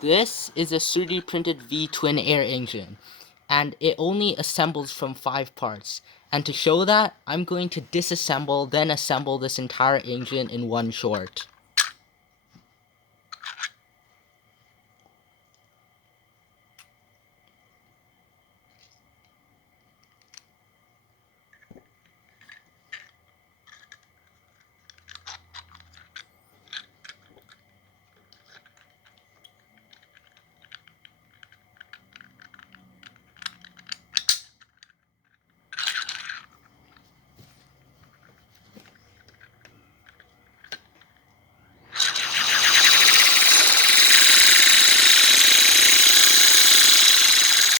This is a 3D printed V-twin air engine, and it only assembles from 5 parts. And to show that, I'm going to disassemble then assemble this entire engine in one short.